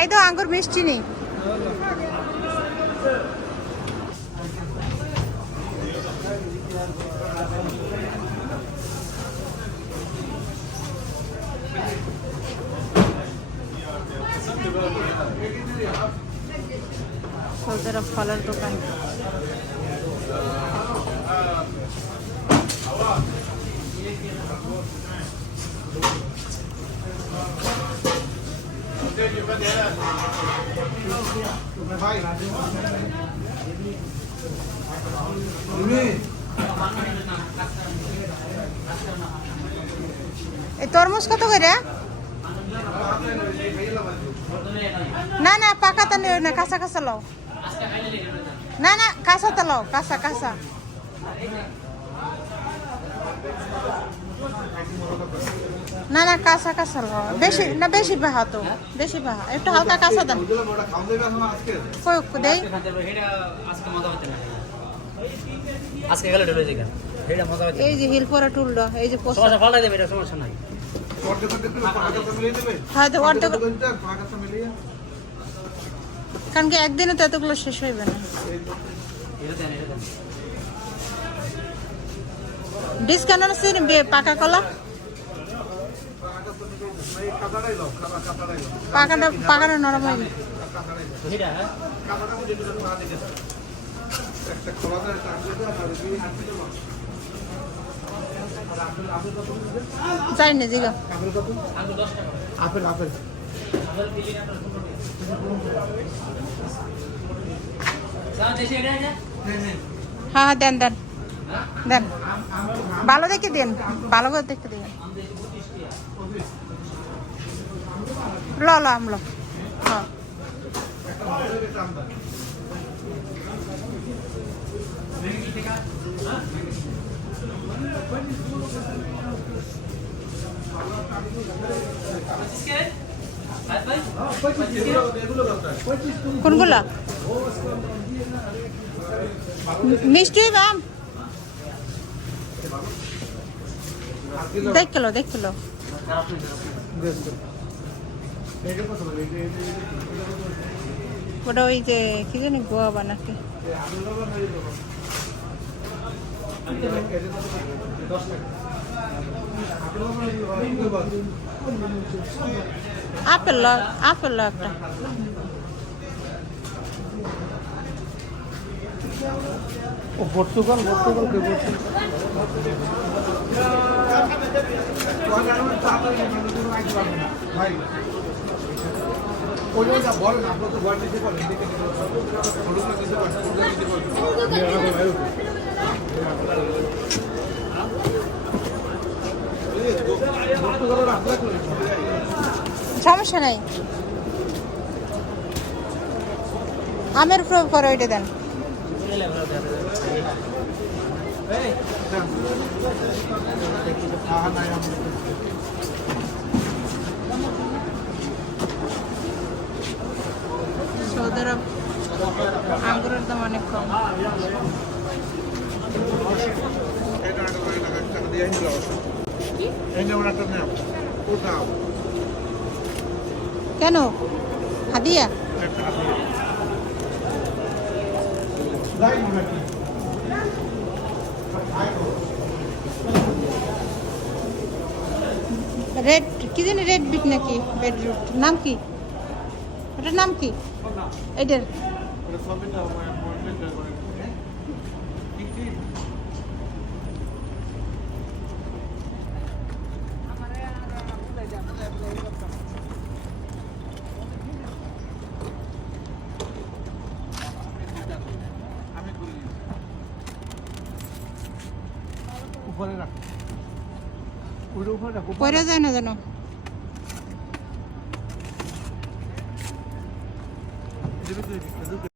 খাই দাও আঙ্গুর মিষ্টি নেই। সৌদিরা ফলের দোকান। এই তরমুজ কত করে? না না পাকাটা নেই না, কাঁচা কাঁচা লও। না না কাঁচাটা লও, কাঁচা কাঁচা। না না কাঁচা কাঁচা লও, বেশি না বেশি বাহা তো, বেশি বাহা একটু হালকা কাঁচা দেন। দেই এই যে হিল পরা টুলটা, এই যে সমস্যা নাই। কারণ কি একদিনে তো এতগুলো শেষ হইবে না। ডিসকাউন্ট আছে পাকা কলা? পাকাটা নরম হয়ে গেছে। চাই না জিগা আপেল আপেল হ্যাঁ দেন দেন দেন, ভালো দেখে দেন, ভালো করে দেখে দেন। ল ল আমলো হ্যাঁ। কোনগুলা মিষ্টি বাম? দেখলো দেখলো ওটা ওই যে কি জানি গোয়া বানাতে। আপেল আপেল একটা পর্তুগাল পর্তুগাল ভাই বলেন আপনার তো ভয় নিতে পারেন সমস্যা নাই, আমের প্রয়োগ করে ওইটা দেন। সৌদি আরব আঙ্গুরের দাম অনেক কম। কেন হাদিয়া? রেড কি জানি রেড বিট নাকি বেডরুট নাম কি, ওটার নাম কি এটার? পরে যায় না যেন। Give it to me.